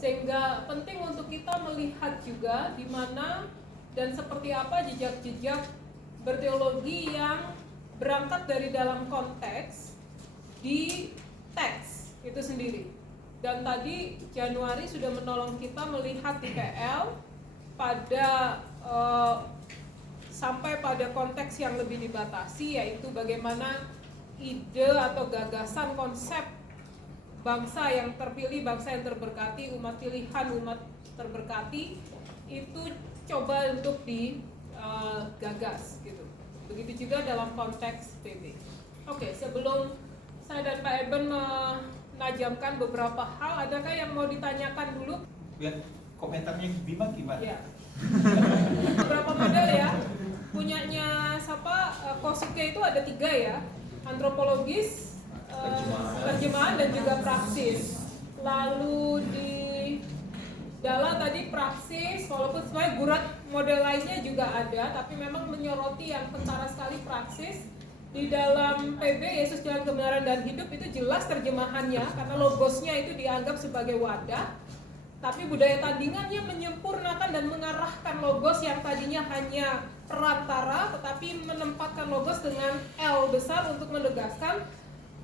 Sehingga penting untuk kita melihat juga di mana dan seperti apa jejak-jejak berteologi yang berangkat dari dalam konteks di teks itu sendiri. Dan tadi Januari sudah menolong kita melihat di PL pada sampai pada konteks yang lebih dibatasi, yaitu bagaimana ide atau gagasan konsep bangsa yang terpilih, bangsa yang terberkati, umat pilihan, umat terberkati itu coba untuk digagas gitu. Begitu juga dalam konteks PB. Oke, sebelum saya dan Pak Eben menajamkan beberapa hal, adakah yang mau ditanyakan dulu? Ya, komentarnya Bima gimana? Ya. Beberapa model ya. Punyanya siapa? Kosuke itu ada 3 ya. Antropologis, terjemahan dan juga praksis. Lalu di Dala tadi praksis, walaupun sebenarnya Gurat model lainnya juga ada, tapi memang menyoroti yang kentara sekali praksis. Di dalam PB Yesus Jalan Kebenaran dan Hidup itu jelas terjemahannya karena logosnya itu dianggap sebagai wadah. Tapi budaya tandingannya menyempurnakan dan mengarahkan logos yang tadinya hanya perantara, tetapi menempatkan logos dengan L besar untuk menegaskan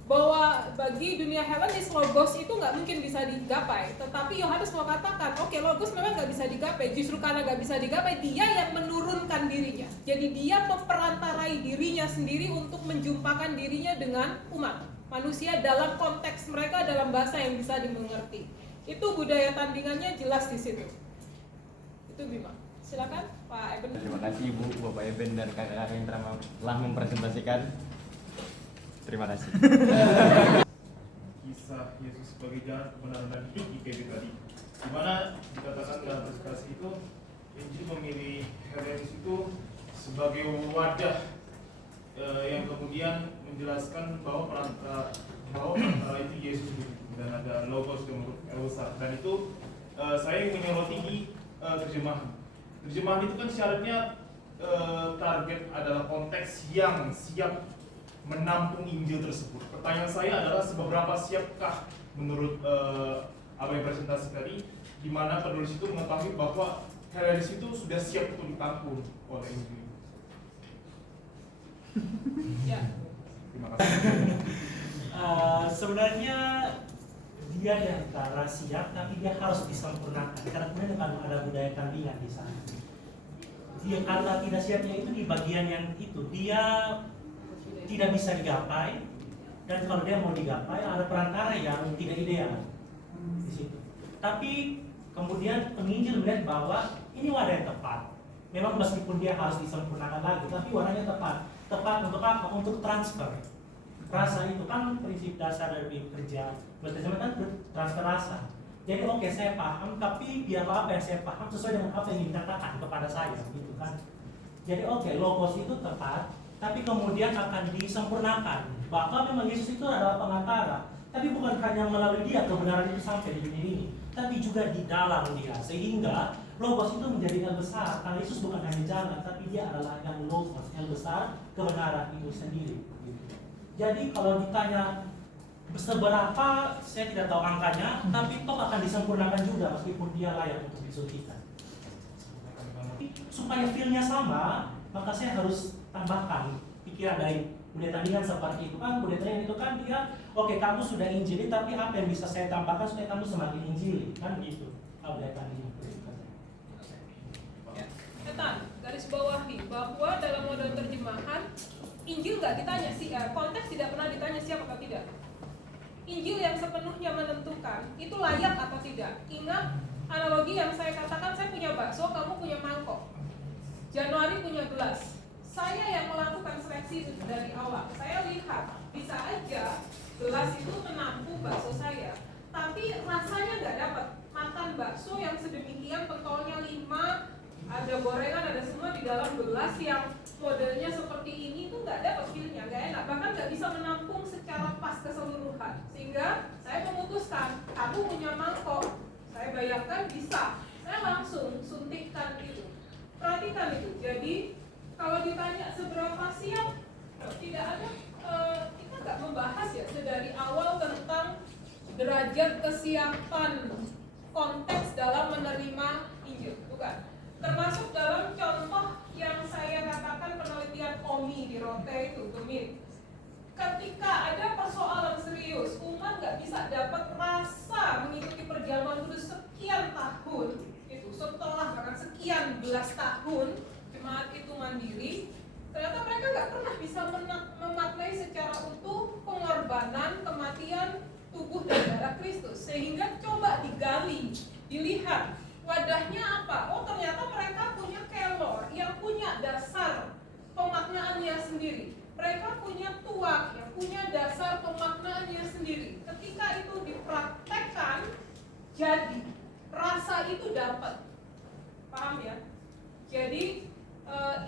bahwa bagi dunia Helenis logos itu nggak mungkin bisa digapai. Tetapi Yohanes mau katakan, oke, logos memang nggak bisa digapai. Justru karena nggak bisa digapai, dia yang menurunkan dirinya. Jadi dia memperantarai dirinya sendiri untuk menjumpakan dirinya dengan umat manusia dalam konteks mereka, dalam bahasa yang bisa dimengerti. Itu budaya tandingannya jelas di situ. Itu Bima. Silakan Pak Eben. Terima kasih Ibu, Bapak Eben dan kakak-kakak yang telah mempresentasikan. Terima kasih. Kisah Yesus sebagai jalan kebenaran dan hidup di PB tadi, di mana dikatakan dalam presentasi itu Injil memilih Helenis itu sebagai wadah yang kemudian menjelaskan bahwa perantara itu Yesus dan ada logos yang besar, dan itu saya menyoroti di terjemahan. Terjemahan itu kan syaratnya target adalah konteks yang siap menampung Injil tersebut. Pertanyaan saya adalah seberapa siapkah menurut apa yang presentasi tadi, di mana penulis itu mengetahui bahwa Helenis itu sudah siap untuk ditampung oleh Injil. Ya. Terima kasih. Sebenarnya dia di antara siap, tapi dia harus disempurnakan karena kemudian ada budaya tandingan di sana. Dia karena tidak siapnya itu di bagian yang itu dia tidak bisa digapai, dan kalau dia mau digapai ada perantara yang tidak ideal di situ. Tapi kemudian penginjil melihat bahwa ini wadah yang tepat. Memang meskipun dia harus disempurnakan lagi, tapi wadahnya tepat. Tepat untuk apa? Untuk transfer rasa. Itu kan prinsip dasar dari kerja berterjemah kan transfer rasa. Jadi oke, saya paham, tapi biarlah apa yang saya paham sesuai dengan apa yang dikatakan kepada saya, gitu kan. Jadi oke, logos itu tepat, tapi kemudian akan disempurnakan. Bahwa memang Yesus itu adalah pengantara, tapi bukan hanya melalui dia kebenaran itu sampai di dunia ini, tapi juga di dalam dia. Sehingga logos itu menjadi yang besar, karena Yesus bukan hanya jalan, tapi dia adalah yang logos, yang besar, kebenaran itu sendiri. Jadi kalau ditanya seberapa, saya tidak tahu angkanya, tapi toh akan disempurnakan juga meskipun dia layak untuk disucikan. Supaya feel-nya sama, maka saya harus tambahkan pikiran dari budaya tandingan seperti itu kan. Budaya tandingan itu kan dia, oke, kamu sudah injili, tapi apa yang bisa saya tambahkan supaya kamu semakin injili, kan gitu. Budaya tandingan. Etan, garis bawahi bahwa dalam model terjemahan Injil nggak ditanya sih, konteks tidak pernah ditanya siap atau tidak. Injil yang sepenuhnya menentukan itu layak atau tidak. Ingat analogi yang saya katakan, saya punya bakso, kamu punya mangkok. Januari punya gelas. Saya yang melakukan seleksi itu dari awal. Saya lihat, bisa aja gelas itu menampung bakso saya, tapi rasanya nggak dapat. Makan bakso yang sedemikian, pentolnya 5, ada gorengan, ada semua di dalam gelas yang modelnya seperti ini tuh nggak dapat feel-nya, nggak enak, bahkan nggak bisa menampung secara pas keseluruhan. Sehingga saya memutuskan, aku punya mangkok, saya bayangkan bisa, saya langsung suntikkan itu. Perhatikan itu. Jadi kalau ditanya seberapa siap, tidak ada, kita nggak membahas ya sedari awal tentang derajat kesiapan konteks dalam menerima Injil, bukan. Termasuk dalam contoh yang saya katakan penelitian Omi di Rote itu, Gemit. Ketika ada persoalan serius, umat nggak bisa dapat rasa mengikuti perjamuan kudus sekian tahun, itu setelah bahkan sekian belas tahun jemaat itu mandiri, ternyata mereka nggak pernah bisa memaknai secara utuh pengorbanan, kematian tubuh dan darah Kristus. Sehingga coba digali, dilihat wadahnya apa. Oh, ternyata mereka punya kelor yang punya dasar pemaknaannya sendiri. Mereka punya tuak yang punya dasar pemaknaannya sendiri. Ketika itu dipraktekkan, jadi rasa itu dapat. Paham ya? Jadi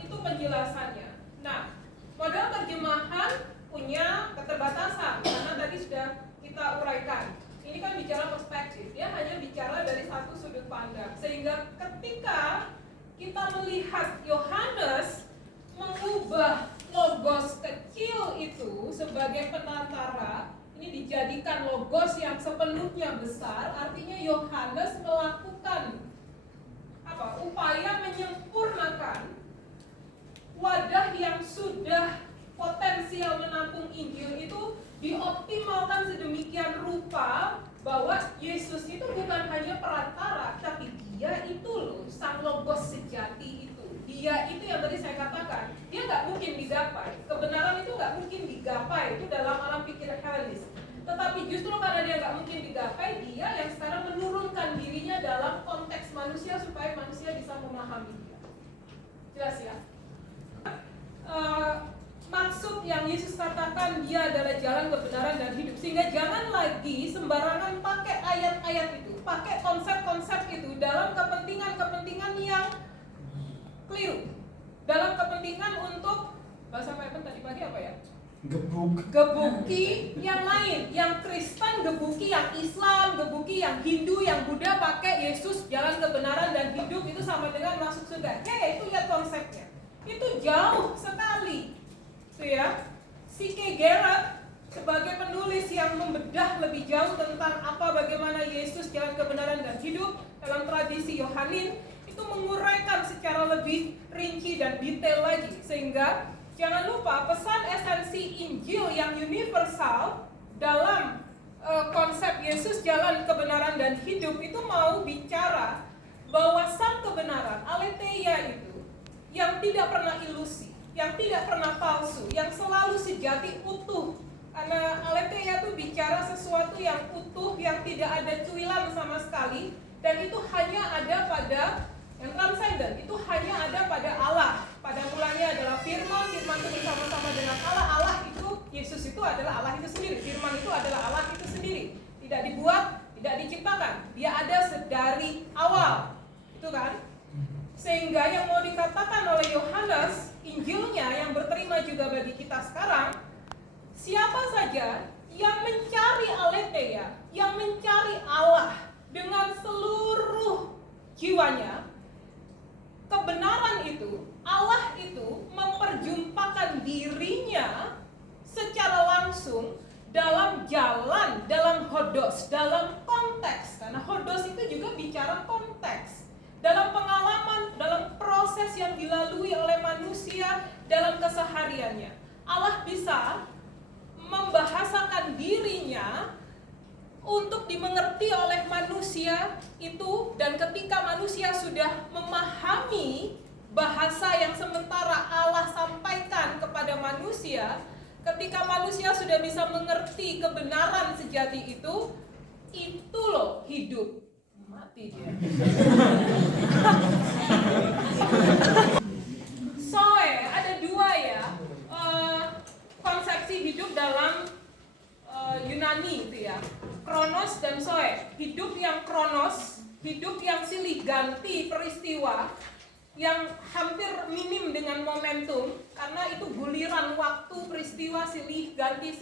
itu penjelasannya. Nah, model terjemahan punya keterbatasan karena tadi sudah kita uraikan. Ini kan bicara perspektif, ya hanya bicara dari satu sudut pandang. Sehingga ketika kita melihat Yohanes mengubah logos kecil itu sebagai penantara, ini dijadikan logos yang sepenuhnya besar, artinya Yohanes melakukan upaya menyempurnakan wadah yang sudah potensial menampung Injil itu, dioptimalkan sedemikian rupa bahwa Yesus itu bukan hanya perantara, tapi dia itu loh sang logos sejati itu. Dia itu yang tadi saya katakan, dia nggak mungkin digapai. Kebenaran itu nggak mungkin digapai, itu dalam alam pikir Helenis. Tetapi justru karena dia nggak mungkin digapai, dia yang sekarang menurunkan dirinya dalam konteks manusia supaya manusia bisa memahami dia. Jelas ya? Maksud yang Yesus katakan dia adalah jalan kebenaran dan hidup. Sehingga jangan lagi sembarangan pakai ayat-ayat itu, pakai konsep-konsep itu dalam kepentingan-kepentingan yang keliru. Dalam kepentingan untuk, bahasa Pak Evan tadi pagi apa ya? Gebuki yang lain, yang Kristen gebuki yang Islam, gebuki yang Hindu, yang Buddha pakai Yesus jalan kebenaran dan hidup itu sama dengan masuk surga. Itu lihat konsepnya. Itu jauh sekali. Itu ya. C.K. Garrett sebagai penulis yang membedah lebih jauh tentang bagaimana Yesus jalan kebenaran dan hidup dalam tradisi Yohanin, itu menguraikan secara lebih rinci dan detail lagi. Sehingga jangan lupa pesan esensi Injil yang universal dalam konsep Yesus jalan kebenaran dan hidup itu mau bicara bahwa sang kebenaran, aletheia itu, yang tidak pernah ilusi, yang tidak pernah palsu, yang selalu sejati utuh. Karena aletheia itu bicara sesuatu yang utuh, yang tidak ada cuilan sama sekali, dan itu hanya ada pada yang transenden, itu hanya ada pada Allah. Pada mulanya adalah firman, firman itu bersama-sama dengan Allah, Allah itu, Yesus itu adalah Allah itu sendiri, firman itu adalah Allah itu sendiri. Tidak dibuat, tidak diciptakan, dia ada sedari awal. Itu kan? Sehingga yang mau dikatakan oleh Yohanes, Injilnya yang berterima juga bagi kita sekarang, siapa saja yang mencari aletheia, yang mencari Allah dengan seluruh jiwanya, kebenaran itu, Allah itu memperjumpakan dirinya secara langsung dalam jalan, dalam hodos, dalam konteks. Karena hodos itu juga bicara konteks. Dalam pengalaman, dalam proses yang dilalui oleh manusia dalam kesehariannya. Allah bisa membahasakan dirinya untuk dimengerti oleh manusia itu, dan ketika manusia sudah memahami bahasa yang sementara Allah sampaikan kepada manusia, ketika manusia sudah bisa mengerti kebenaran sejati itu loh hidup. Mati dia. Zoe, ada dua ya konsepsi hidup dalam Yunani itu ya, kronos dan zoe. Hidup yang kronos, hidup yang silih ganti peristiwa, yang hampir minim dengan momentum, karena itu guliran waktu peristiwa silih ganti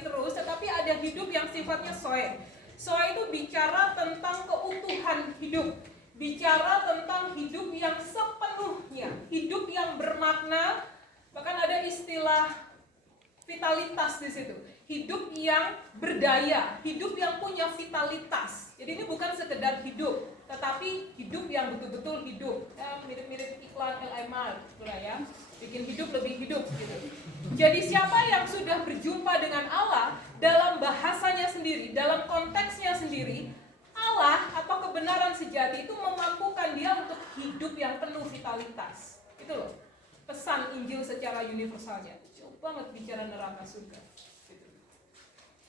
terus. Tetapi ada hidup yang sifatnya zoe. Zoe itu bicara tentang keutuhan hidup, bicara tentang hidup yang sepenuhnya, hidup yang bermakna. Bahkan ada istilah vitalitas di situ. hidup yang berdaya, hidup yang punya vitalitas. Jadi ini bukan sekedar hidup, tetapi hidup yang betul-betul hidup. Ya, mirip-mirip iklan LMI, gitu lah ya. Bikin hidup lebih hidup gitu. Jadi siapa yang sudah berjumpa dengan Allah dalam bahasanya sendiri, dalam konteksnya sendiri, Allah atau kebenaran sejati itu memampukan dia untuk hidup yang penuh vitalitas. Itu loh pesan Injil secara universalnya. Jauh banget bicara neraka surga. Gitu.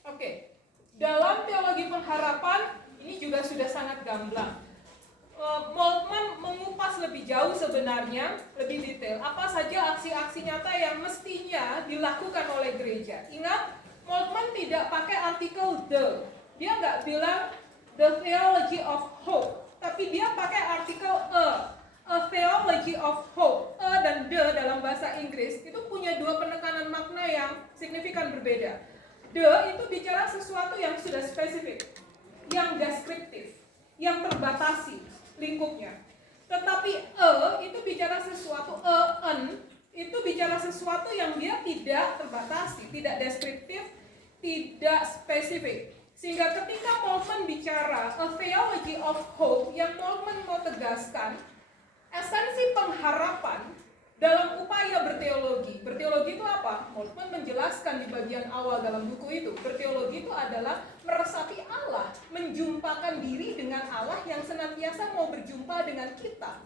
Oke, dalam teologi pengharapan ini juga sudah sangat gamblang. Moltmann mengupas lebih jauh sebenarnya, lebih detail. Apa saja aksi-aksi nyata yang mestinya dilakukan oleh gereja. Ingat, Moltmann tidak pakai artikel the. Dia nggak bilang the theology of hope, tapi dia pakai artikel a theology of hope. Dan the dalam bahasa Inggris itu punya dua penekanan makna yang signifikan berbeda. The itu bicara sesuatu yang sudah spesifik, yang deskriptif, yang terbatasi lingkupnya. Tetapi itu bicara sesuatu, itu bicara sesuatu yang dia tidak terbatasi, tidak deskriptif, tidak spesifik. Sehingga ketika Moltmann bicara a theology of hope, yang Moltmann mau tegaskan, esensi pengharapan dalam upaya berteologi. Berteologi itu apa? Moltmann menjelaskan di bagian awal dalam buku itu. Berteologi itu adalah meresapi Allah, menjumpakan diri dengan Allah yang senantiasa mau berjumpa dengan kita.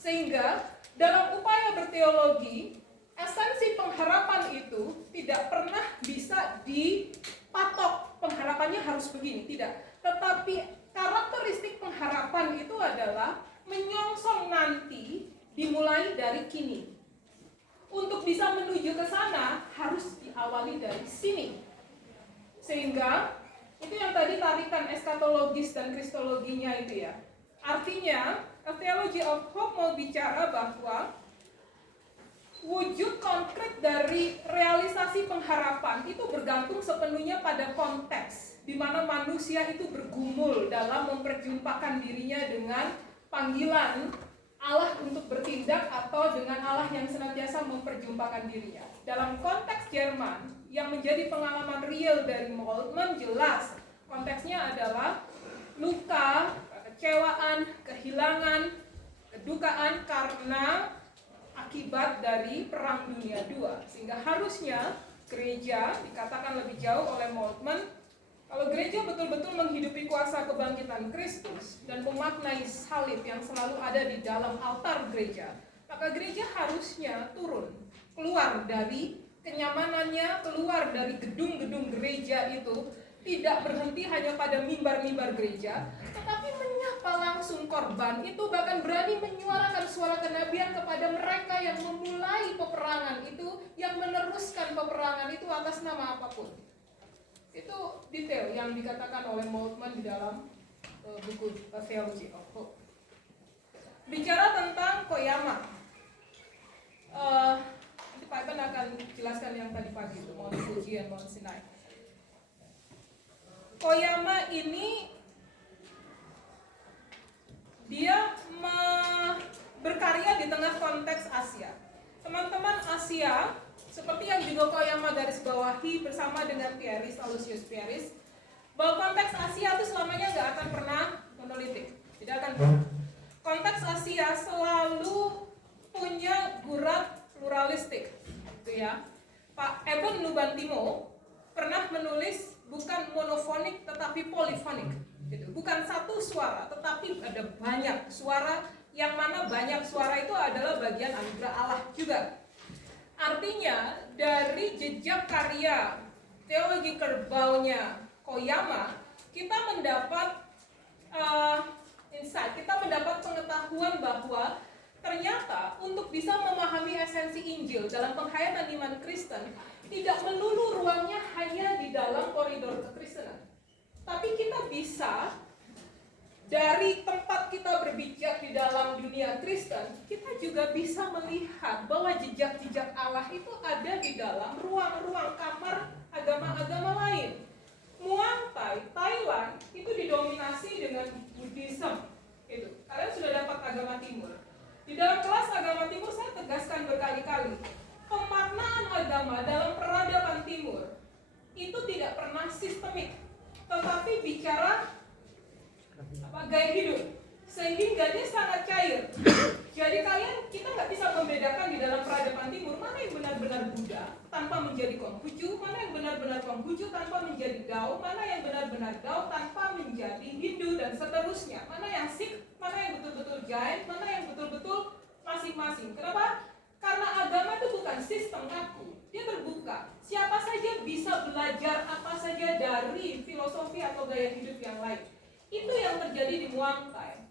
Sehingga dalam upaya berteologi, esensi pengharapan itu tidak pernah bisa dipatok. Pengharapannya harus begini, tidak. Tetapi karakteristik pengharapan itu adalah menyongsong nanti dimulai dari kini. Untuk bisa menuju ke sana harus diawali dari sini. Sehingga itu yang tadi tarikan eskatologis dan kristologinya itu ya. Artinya, a theology of hope mau bicara bahwa wujud konkret dari realisasi pengharapan itu bergantung sepenuhnya pada konteks di mana manusia itu bergumul dalam memperjumpakan dirinya dengan panggilan Allah untuk bertindak atau dengan Allah yang senantiasa memperjumpakan dirinya. Dalam konteks Jerman yang menjadi pengalaman real dari Moltmann jelas konteksnya adalah luka, kekecewaan, kehilangan, kedukaan karena akibat dari Perang Dunia II. Sehingga harusnya gereja dikatakan lebih jauh oleh Moltmann, kalau gereja betul-betul menghidupi kuasa kebangkitan Kristus dan memaknai salib yang selalu ada di dalam altar gereja, maka gereja harusnya turun, keluar dari kenyamanannya, keluar dari gedung-gedung gereja itu, tidak berhenti hanya pada mimbar-mimbar gereja, tetapi menyapa langsung korban itu, bahkan berani menyuarakan suara kenabian kepada mereka yang memulai peperangan itu, yang meneruskan peperangan itu atas nama apapun. Itu detail yang dikatakan oleh Moltmann di dalam buku Theology of Hope. Bicara tentang Koyama, nanti Pak Iban akan jelaskan yang tadi pagi itu, Mount Fuji dan Mount Sinai. Koyama ini dia berkarya di tengah konteks Asia. Teman-teman Asia, seperti yang juga Koyama garis bawahi bersama dengan Pieris, Aloysius Pieris, bahwa konteks Asia itu selamanya nggak akan pernah monolitik, tidak akan pernah. Konteks Asia selalu punya gurat pluralistik, gitu ya. Pak Eben Nubantimo pernah menulis bukan monofonik tetapi polifonik, gitu. Bukan satu suara, tetapi ada banyak suara, yang mana banyak suara itu adalah bagian anugerah Allah juga. Artinya dari jejak karya teologi kerbaunya Koyama, kita mendapat insight, kita mendapat pengetahuan bahwa ternyata untuk bisa memahami esensi Injil dalam penghayatan iman Kristen, tidak melulu ruangnya hanya di dalam koridor kekristenan. Tapi kita bisa dari tempat kita berbicara di dalam dunia Kristen, kita juga bisa melihat bahwa jejak-jejak Allah itu ada di dalam ruang-ruang kamar agama-agama lain. Muang Thai, Thailand itu didominasi dengan Buddhism. Itu. Kalian sudah dapat agama Timur. Di dalam kelas agama Timur saya tegaskan berkali-kali, pemaknaan agama dalam peradaban Timur itu tidak pernah sistemik, tetapi bicara gaya hidup, sehingga dia sangat cair. Jadi kita nggak bisa membedakan di dalam peradaban timur mana yang benar-benar Buddha tanpa menjadi Konghucu, mana yang benar-benar Konghucu tanpa menjadi Dao, mana yang benar-benar Dao tanpa menjadi Hindu, dan seterusnya. Mana yang Sikh, mana yang betul-betul Jain, mana yang betul-betul masing-masing. Kenapa? Karena agama itu bukan sistem kaku, dia terbuka. Siapa saja bisa belajar apa saja dari filosofi atau gaya hidup yang lain. Itu yang terjadi di Muang Thai.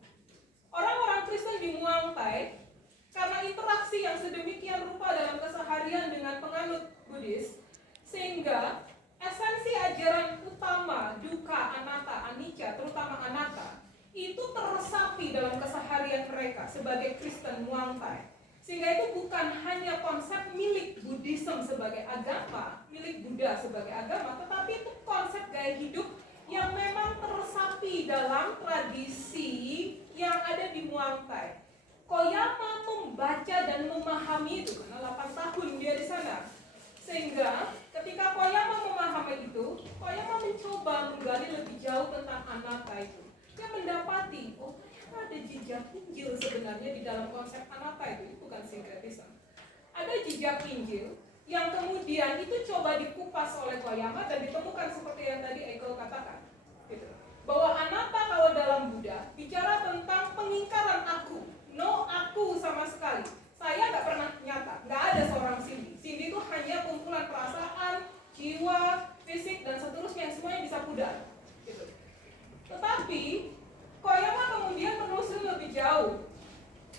Orang-orang Kristen di Muang Thai, karena interaksi yang sedemikian rupa dalam keseharian dengan penganut Buddhis, sehingga esensi ajaran utama dukkha, anatta, anicca, terutama anatta, itu teresapi dalam keseharian mereka sebagai Kristen Muang Thai. Sehingga itu bukan hanya konsep milik Buddhism sebagai agama, milik Buddha sebagai agama, tetapi itu konsep gaya hidup yang memang teresapi dalam tradisi yang ada di Muang Thai. Koyama membaca dan memahami itu karena 8 tahun dia di sana. Sehingga ketika Koyama memahami itu, Koyama mencoba menggali lebih jauh tentang anatta itu. Dia mendapati, oh ternyata ada jejak Injil sebenarnya di dalam konsep anatta itu bukan sinkretisme. Ada jejak Injil yang kemudian itu coba dikupas oleh Koyama dan ditemukan seperti yang tadi Eko katakan, gitu. Bahwa anatta kalau dalam Buddha bicara tentang pengingkaran aku, no aku sama sekali. Saya nggak pernah nyata, nggak ada seorang Cindy. Cindy itu hanya kumpulan perasaan, jiwa, fisik dan seterusnya yang semuanya bisa pudar, gitu. Tetapi Koyama kemudian menelusuri lebih jauh.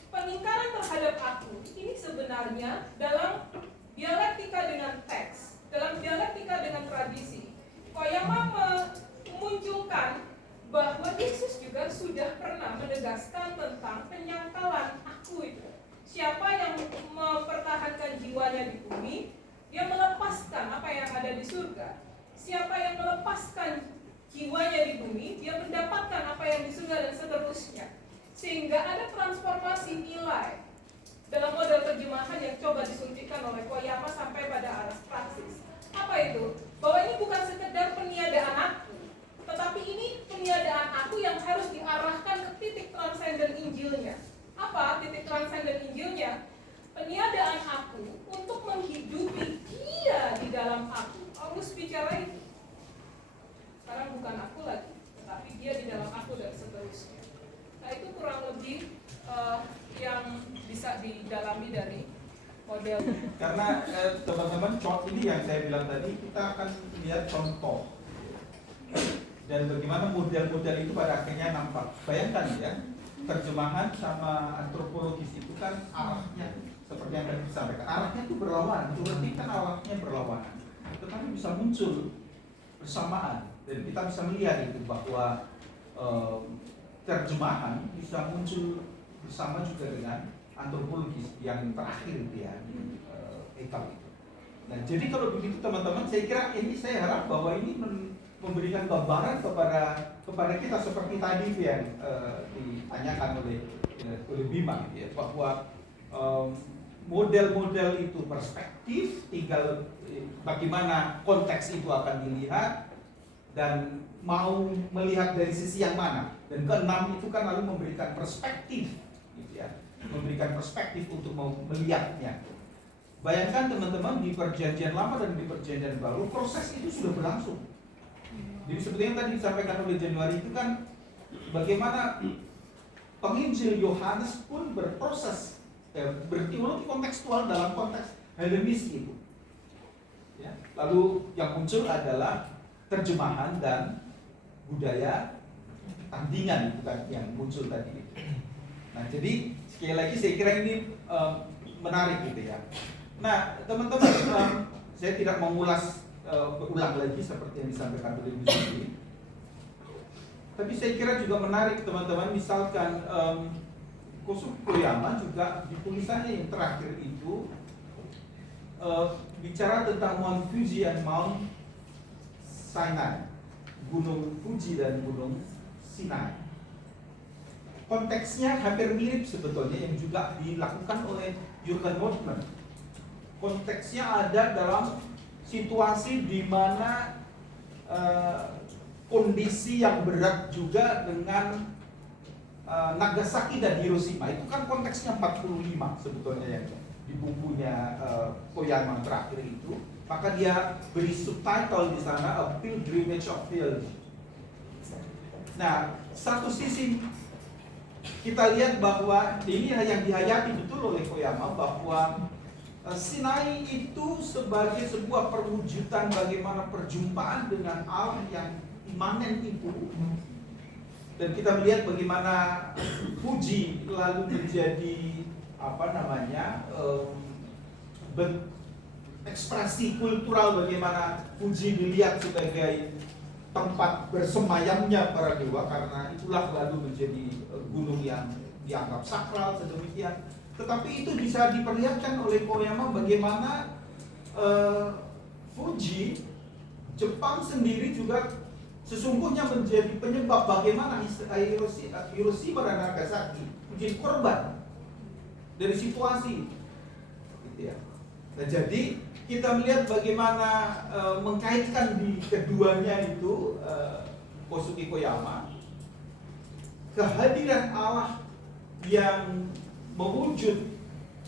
Pengingkaran terhadap aku ini sebenarnya dalam dialektika dengan teks, dalam dialektika dengan tradisi. Koyama memunculkan bahwa Yesus juga sudah pernah menegaskan tentang penyangkalan aku itu. Siapa yang mempertahankan jiwanya di bumi, dia melepaskan apa yang ada di surga. Siapa yang melepaskan jiwanya di bumi, dia mendapatkan apa yang di surga dan seterusnya. Sehingga ada transformasi nilai dalam model terjemahan yang coba disuntikan oleh Koyama sampai pada arah praksis. Apa itu? Bahwa ini bukan sekedar peniadaan aku, tetapi ini peniadaan aku yang harus diarahkan ke titik transenden Injilnya. Apa titik transenden Injilnya? Peniadaan aku untuk menghidupi dia di dalam aku. Paulus bicara itu. Sekarang bukan aku lagi, tetapi dia di dalam aku dan seterusnya. Nah itu kurang lebih yang bisa didalami dari model. Karena teman-teman, ini yang saya bilang tadi, kita akan lihat contoh dan bagaimana model-model itu pada akhirnya nampak. Bayangkan ya, terjemahan sama antropologis itu kan arahnya seperti yang tadi disampaikan, arahnya itu berlawanan, berarti kan arahnya berlawanan, tetapi bisa muncul bersamaan dan kita bisa melihat itu bahwa terjemahan bisa muncul bersama juga dengan antropologis yang terakhir itu ya, etap itu. Nah jadi kalau begitu teman-teman, saya kira ini saya harap bahwa ini memberikan gambaran kepada kita seperti tadi yang ditanyakan oleh Bima gitu ya, bahwa model-model itu perspektif, tinggal bagaimana konteks itu akan dilihat dan mau melihat dari sisi yang mana. Dan keenam itu kan lalu memberikan perspektif gitu ya, memberikan perspektif untuk mau melihatnya. Bayangkan teman-teman, di perjanjian lama dan di perjanjian baru proses itu sudah berlangsung. Jadi seperti yang tadi disampaikan oleh Januari itu kan, bagaimana penginjil Yohanes pun berproses berteologi kontekstual dalam konteks Helenis itu ya. Lalu yang muncul adalah terjemahan dan budaya tandingan, itu kan yang muncul tadi. Nah jadi sekali lagi saya kira ini menarik gitu ya. Nah teman-teman, saya tidak mengulas berulang lagi seperti yang disampaikan oleh Bu Susi. Tapi saya kira juga menarik teman-teman, misalkan Koyama juga di tulisannya yang terakhir itu bicara tentang Mount Fuji dan Mount Sinai, Gunung Fuji dan Gunung Sinai. Konteksnya hampir mirip sebetulnya yang juga dilakukan oleh Jürgen Moltmann. Konteksnya ada dalam situasi di mana kondisi yang berat juga dengan Nagasaki dan Hiroshima. Itu kan konteksnya 45 sebetulnya yang di bukunya Koyama terakhir itu. Maka dia beri subtitle di sana, A Pilgrimage of Theology. Nah, satu sisi kita lihat bahwa ini yang dihayati betul oleh Koyama, bahwa Sinai itu sebagai sebuah perwujudan bagaimana perjumpaan dengan Allah yang imanen itu. Dan kita melihat bagaimana Fuji lalu menjadi ekspresi kultural, bagaimana Fuji dilihat sebagai tempat bersemayamnya para dewa, karena itulah lalu menjadi gunung yang dianggap sakral sedemikian. Tetapi itu bisa diperlihatkan oleh Koyama bagaimana Fuji, Jepang sendiri juga sesungguhnya menjadi penyebab bagaimana Hiroshima dan Nagasaki menjadi korban dari situasi, gitu ya. Nah, jadi kita melihat bagaimana mengkaitkan di keduanya itu Kosuke Koyama, kehadiran Allah yang mewujud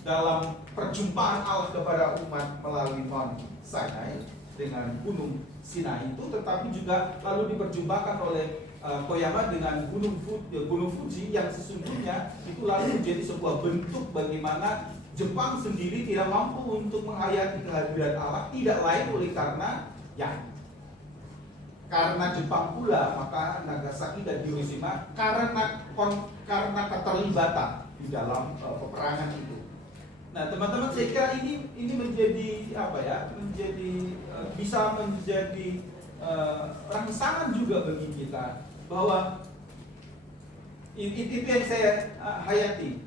dalam perjumpaan Allah kepada umat melalui Mount Sinai dengan Gunung Sinai itu, tetapi juga lalu diperjumpakan oleh Koyama dengan Gunung Fuji yang sesungguhnya itu lalu menjadi sebuah bentuk bagaimana Jepang sendiri tidak mampu untuk menghayati kehadiran Allah, tidak lain oleh karena Jepang pula, maka Nagasaki dan Hiroshima karena keterlibatan di dalam peperangan itu. Nah, teman-teman, saya kira ini menjadi bisa menjadi rangsangan juga bagi kita bahwa itu yang saya hayati.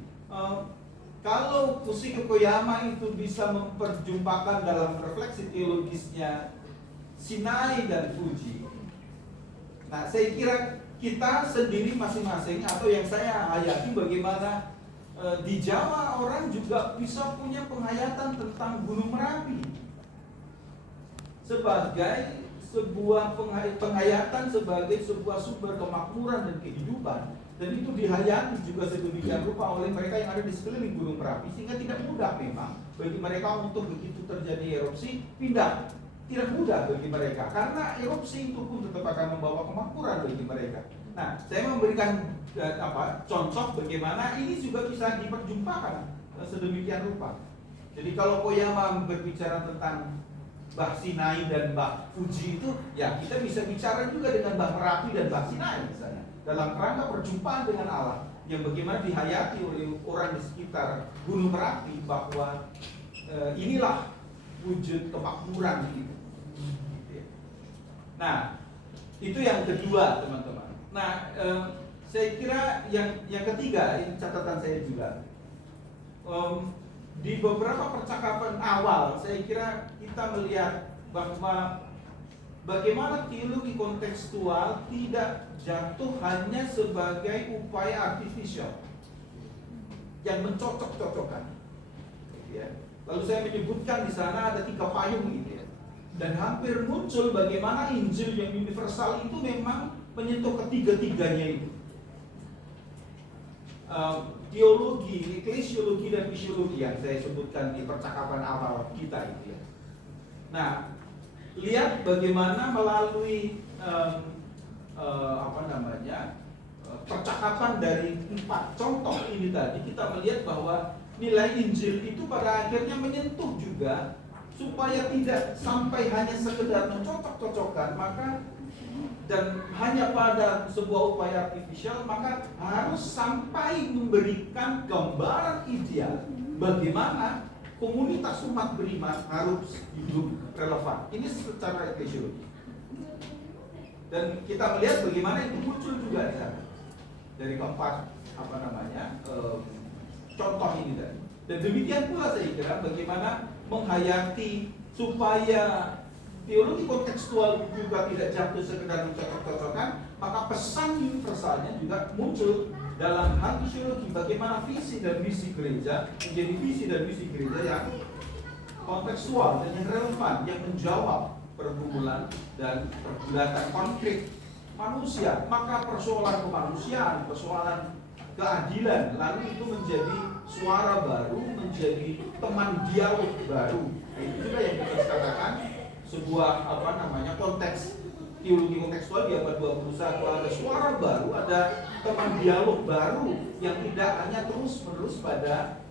Kalau Kosuke Koyama itu bisa memperjumpakan dalam refleksi teologisnya Sinai dan Fuji. Nah, saya kira kita sendiri masing-masing, atau yang saya hayati bagaimana di Jawa orang juga bisa punya penghayatan tentang Gunung Merapi sebagai sebuah penghayatan sebagai sebuah sumber kemakmuran dan kehidupan. Dan itu dihayati juga sedemikian rupa oleh mereka yang ada di sekeliling Gunung Merapi, sehingga tidak mudah memang bagi mereka untuk begitu terjadi erupsi pindah. Tidak mudah bagi mereka, karena erupsi itu pun tetap akan membawa kemakmuran bagi mereka. Nah, saya memberikan contoh bagaimana ini juga bisa diperjumpakan sedemikian rupa. Jadi kalau Koyama berbicara tentang Bah Sinai dan Bah Fuji itu, ya kita bisa bicara juga dengan Bah Merapi dan Bah Sinai misalnya, dalam rangka perjumpaan dengan Allah yang bagaimana dihayati oleh orang di sekitar Gunung Merapi bahwa inilah wujud kemakmuran itu. Nah, itu yang kedua, teman-teman. Nah, saya kira yang ketiga, ini catatan saya juga. Di beberapa percakapan awal, saya kira kita melihat bahwa bagaimana teologi kontekstual tidak jatuh hanya sebagai upaya artifisial yang mencocok-cocokkan. Ya. Lalu saya menyebutkan di sana ada 3 payung gitu ya. Dan hampir muncul bagaimana Injil yang universal itu memang menyentuh ketiga-tiganya itu. Teologi, eklesiologi dan misiologi yang saya sebutkan di percakapan awal kita itu ya. Nah, lihat bagaimana melalui percakapan dari 4 contoh ini tadi, kita melihat bahwa nilai Injil itu pada akhirnya menyentuh juga, supaya tidak sampai hanya sekedar mencocok-cocokkan, maka dan hanya pada sebuah upaya artifisial, maka harus sampai memberikan gambaran ideal bagaimana komunitas umat beriman harus hidup relevan. Ini secara eklesiologi. Dan kita melihat bagaimana itu muncul juga di sana dari keempat contoh ini tadi. Dan demikian pula saya kira bagaimana menghayati supaya teologi kontekstual juga tidak jatuh sekedar mencocok-cocokkan, maka pesan universalnya juga muncul dalam hal misiologi, bagaimana visi dan misi gereja menjadi visi dan misi gereja yang kontekstual dan yang relevan, yang menjawab pergumulan dan pergulatan konflik manusia, maka persoalan kemanusiaan, persoalan keadilan, lalu itu menjadi suara baru, menjadi teman dialog baru. Nah, itu juga yang kita katakan sebuah konteks teologi kontekstual di abad 21. Kalau ada suara baru, ada teman dialog baru yang tidak hanya terus-menerus pada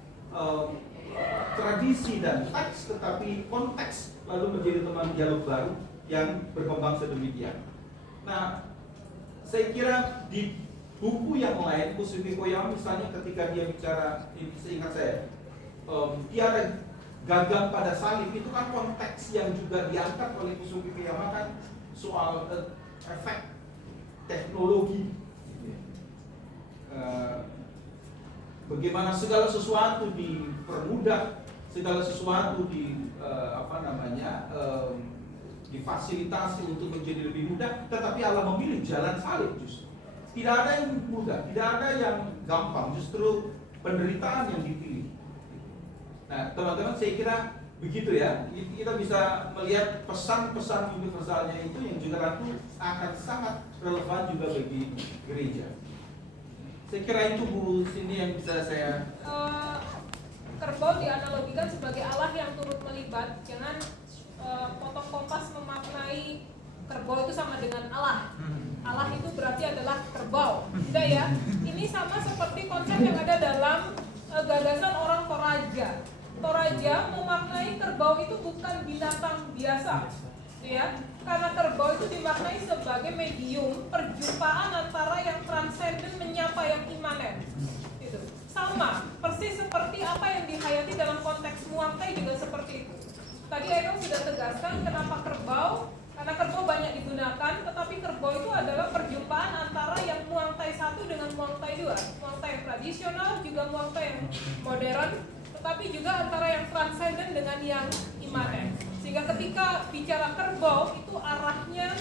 tradisi dan teks, tetapi konteks lalu menjadi teman dialog baru yang berkembang sedemikian. Nah, saya kira di buku yang lain, Kusumi Koyama misalnya ketika dia bicara, ini seingat saya, tiada gagang pada salib, itu kan konteks yang juga diangkat oleh Kusumi Koyama kan soal efek teknologi. Bagaimana segala sesuatu dipermudah, segala sesuatu difasilitasi untuk menjadi lebih mudah, tetapi Allah memilih jalan salib justru. Tidak ada yang mudah, tidak ada yang gampang, justru penderitaan yang dipilih. Nah, teman-teman, saya kira begitu ya. Kita bisa melihat pesan-pesan universalnya itu yang juga tentu akan sangat relevan juga bagi gereja. Saya kira itu Bu Cindy yang bisa saya. Kerbau dianalogikan sebagai Allah yang turut melibat. Jangan potong kompas memaknai kerbau itu sama dengan Allah. Allah itu berarti adalah kerbau. Tidak ya? Ini sama seperti konsep yang ada dalam gagasan orang Toraja. Toraja memaknai kerbau itu bukan binatang biasa, ya. Karena kerbau itu dimaknai sebagai medium perjumpaan antara yang transenden menyapa yang imanen. Itu sama, persis seperti apa yang dihayati dalam konteks Muangkai juga seperti itu. Tadi Edo sudah tegaskan kenapa kerbau. Karena kerbau banyak digunakan, tetapi kerbau itu adalah perjumpaan antara yang Muangkai 1 dengan Muangkai 2. Muangkai yang tradisional, juga Muangkai yang modern, tetapi juga antara yang transenden dengan yang imanen. Sehingga ketika bicara kerbau, itu arahnya